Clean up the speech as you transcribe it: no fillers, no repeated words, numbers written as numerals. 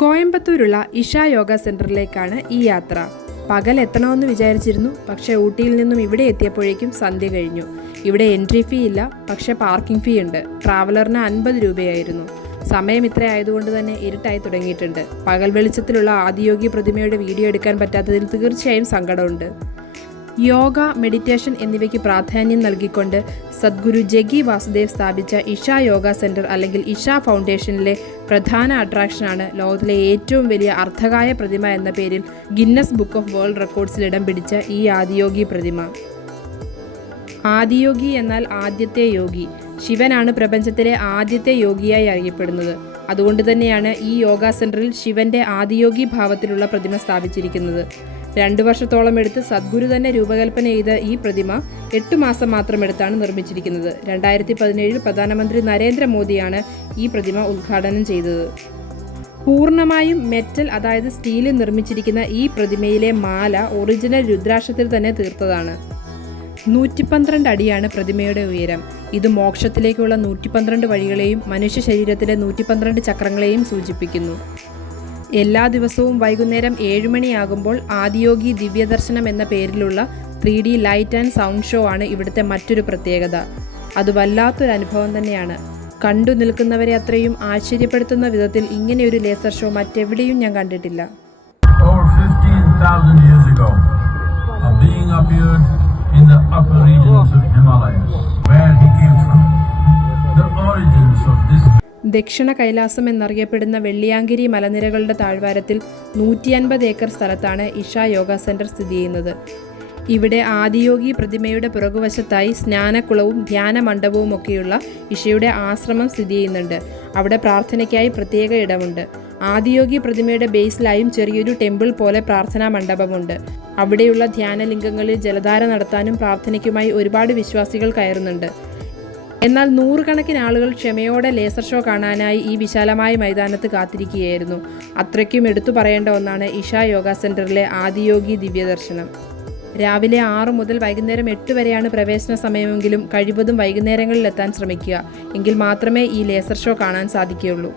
കോയമ്പത്തൂരുള്ള ഇഷ യോഗ സെൻറ്ററിലേക്കാണ് ഈ യാത്ര. പകൽ എത്തണമെന്ന് വിചാരിച്ചിരുന്നു, പക്ഷേ ഊട്ടിയിൽ നിന്നും ഇവിടെ എത്തിയപ്പോഴേക്കും സന്ധ്യ കഴിഞ്ഞു. ഇവിടെ എൻട്രി ഫീ ഇല്ല, പക്ഷേ പാർക്കിംഗ് ഫീ ഉണ്ട്. ട്രാവലറിന് 50 രൂപയായിരുന്നു. സമയം ഇത്ര ആയതുകൊണ്ട് തന്നെ ഇരുട്ടായി തുടങ്ങിയിട്ടുണ്ട്. പകൽ വെളിച്ചത്തിലുള്ള ആദിയോഗി പ്രതിമയുടെ വീഡിയോ എടുക്കാൻ പറ്റാത്തതിൽ തീർച്ചയായും സങ്കടമുണ്ട്. യോഗ, മെഡിറ്റേഷൻ എന്നിവയ്ക്ക് പ്രാധാന്യം നൽകിക്കൊണ്ട് സദ്ഗുരു ജഗ്ഗി വാസുദേവ് സ്ഥാപിച്ച ഇഷ യോഗ സെൻറ്റർ അല്ലെങ്കിൽ ഇഷ ഫൗണ്ടേഷനിലെ പ്രധാന അട്രാക്ഷനാണ് ലോകത്തിലെ ഏറ്റവും വലിയ അർദ്ധകായ പ്രതിമ എന്ന പേരിൽ ഗിന്നസ് ബുക്ക് ഓഫ് വേൾഡ് റെക്കോർഡ്സിൽ ഇടം പിടിച്ച ഈ ആദിയോഗി പ്രതിമ. ആദിയോഗി എന്നാൽ ആദ്യത്തെ യോഗി. ശിവനാണ് പ്രപഞ്ചത്തിലെ ആദ്യത്തെ യോഗിയായി അറിയപ്പെടുന്നത്. അതുകൊണ്ട് തന്നെയാണ് ഈ യോഗ സെൻറ്ററിൽ ശിവന്റെ ആദിയോഗി ഭാവത്തിലുള്ള പ്രതിമ സ്ഥാപിച്ചിരിക്കുന്നത്. 2 വർഷത്തോളം എടുത്ത് സദ്ഗുരു തന്നെ രൂപകൽപ്പന ചെയ്ത ഈ പ്രതിമ 8 മാസം മാത്രം എടുത്താണ് നിർമ്മിച്ചിരിക്കുന്നത്. 2017 പ്രധാനമന്ത്രി നരേന്ദ്രമോദിയാണ് ഈ പ്രതിമ ഉദ്ഘാടനം ചെയ്തത്. പൂർണ്ണമായും മെറ്റൽ, അതായത് സ്റ്റീലിൽ നിർമ്മിച്ചിരിക്കുന്ന ഈ പ്രതിമയിലെ മാല ഒറിജിനൽ രുദ്രാക്ഷത്തിൽ തന്നെ തീർത്തതാണ്. 112 അടിയാണ് പ്രതിമയുടെ ഉയരം. ഇത് മോക്ഷത്തിലേക്കുള്ള 112 വഴികളെയും മനുഷ്യ ശരീരത്തിലെ 112 ചക്രങ്ങളെയും സൂചിപ്പിക്കുന്നു. എല്ലാ ദിവസവും വൈകുന്നേരം 7 മണിയാകുമ്പോൾ ആദിയോഗി ദിവ്യദർശനം എന്ന പേരിലുള്ള 3D light and sound show ആണ് ഇവിടുത്തെ മറ്റൊരു പ്രത്യേകത. അത് വല്ലാത്തൊരു അനുഭവം തന്നെയാണ്. കണ്ടു നിൽക്കുന്നവരെ അത്രയും ആശ്ചര്യപ്പെടുത്തുന്ന വിധത്തിൽ ഇങ്ങനെയൊരു ലേസർ ഷോ മറ്റെവിടെയും ഞാൻ കണ്ടിട്ടില്ല. In the upper regions of Himalayas, where he came from. The origins of this Dakshina Kailasam എന്നറിയപ്പെടുന്ന വെള്ളിയാങ്കിരി മലനിരകളുടെ താഴ്വാരത്തിൽ 150 ഏക്കർ സ്ഥലത്താണ് ഇഷ യോഗ സെൻറ്റർ സ്ഥിതി ചെയ്യുന്നത്. ഇവിടെ ആദിയോഗി പ്രതിമയുടെ പുറകുവശത്തായി സ്നാനക്കുളവും ധ്യാന മണ്ഡപവും ഒക്കെയുള്ള ഇഷയുടെ ആശ്രമം സ്ഥിതി ചെയ്യുന്നുണ്ട്. അവിടെ പ്രാർത്ഥനയ്ക്കായി പ്രത്യേക ഇടമുണ്ട്. ആദിയോഗി പ്രതിമയുടെ ബേസിലായും ചെറിയൊരു ടെമ്പിൾ പോലെ പ്രാർത്ഥനാ മണ്ഡപമുണ്ട്. അവിടെയുള്ള ധ്യാനലിംഗങ്ങളിൽ ജലധാര നടത്താനും പ്രാർത്ഥനയ്ക്കുമായി ഒരുപാട് വിശ്വാസികൾ കയറുന്നുണ്ട്. എന്നാൽ 100 കണക്കിന് ആളുകൾ ക്ഷമയോടെ ലേസർ ഷോ കാണാനായി ഈ വിശാലമായ മൈതാനത്ത് കാത്തിരിക്കുകയായിരുന്നു. അത്രയ്ക്കും എടുത്തു പറയേണ്ട ഒന്നാണ് ഇഷ യോഗ സെൻറ്ററിലെ ആദിയോഗി ദിവ്യദർശനം. രാവിലെ 6 മുതൽ വൈകുന്നേരം 8 വരെയാണ് പ്രവേശന സമയമെങ്കിലും കഴിവതും വൈകുന്നേരങ്ങളിൽ എത്താൻ ശ്രമിക്കുക. എങ്കിൽ മാത്രമേ ഈ ലേസർ ഷോ കാണാൻ സാധിക്കുകയുള്ളൂ.